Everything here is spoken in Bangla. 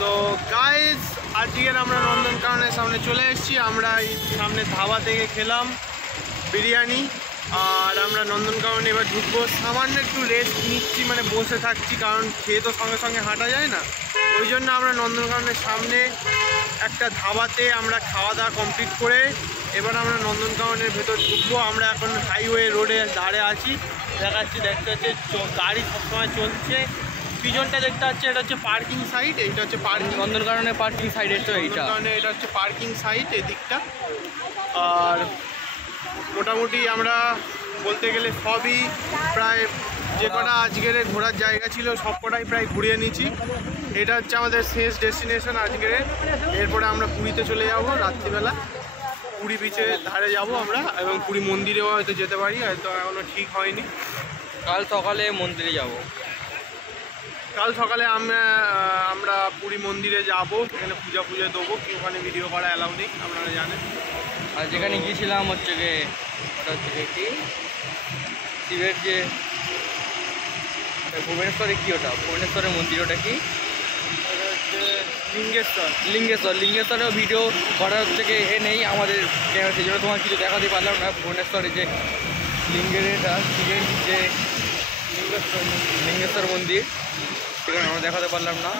তো গাইজ আজকের আমরা নন্দনকাননের সামনে চলে এসেছি। আমরা এই সামনে ধাবা থেকে খেলাম বিরিয়ানি, আর আমরা নন্দনকাননে এবার ঢুকবো। সামান্য একটু রেস্ট নিচ্ছি, মানে বসে থাকছি, কারণ খেয়ে তো সঙ্গে সঙ্গে হাঁটা যায় না। ওই জন্য আমরা নন্দনকাননের সামনে একটা ধাবাতে আমরা খাওয়া দাওয়া কমপ্লিট করে এবার আমরা নন্দনকাননের ভেতর ঢুকবো। আমরা এখন হাইওয়ে রোডে দাঁড়িয়ে আছি, দেখাচ্ছি, দেখতে হচ্ছে গাড়ি সবসময় চলছে। পিছনটা দেখতে পাচ্ছি, এটা হচ্ছে পার্কিং সাইট, এইটা হচ্ছে পার্কিং নন্দনকাননের পার্কিং সাইড। তো এইটা এটা হচ্ছে পার্কিং সাইট এদিকটা। আর মোটামুটি আমরা বলতে গেলে সবই প্রায় যে কটা আজকের ঘোরার জায়গা ছিল সব কটাই প্রায় ঘুরিয়ে নিয়েছি। এটা হচ্ছে আমাদের শেষ ডেস্টিনেশন আজকের। এরপরে আমরা পুরীতে চলে যাব রাত্রিবেলা। পুরী বিচে ধারে যাব আমরা, এবং পুরী মন্দিরেও হয়তো যেতে পারি, হয়তো এখনও ঠিক হয়নি। কাল সকালে মন্দিরে যাব। কাল সকালে আমরা পুরী মন্দিরে যাব, সেখানে পূজা দেবো। কি ওখানে ভিডিও করা অ্যালাউ নেই, আপনারা জানেন। আর যেখানে গিয়েছিলাম হচ্ছে গিয়ে ওটা হচ্ছে কি শিবের যে ভুবনেশ্বরে, কি ওটা ভুবনেশ্বরের মন্দির, ওটা কি লিঙ্গেশ্বরেও ভিডিও করা হচ্ছে কি নেই আমাদের, সেই জন্য তোমার কিছু দেখাতে পারলাম না। ভুবনেশ্বরে যে লিঙ্গের এটা শিবের যে লিঙ্গেশ্বর মন্দির, সেখানে আমরা দেখাতে পারলাম না।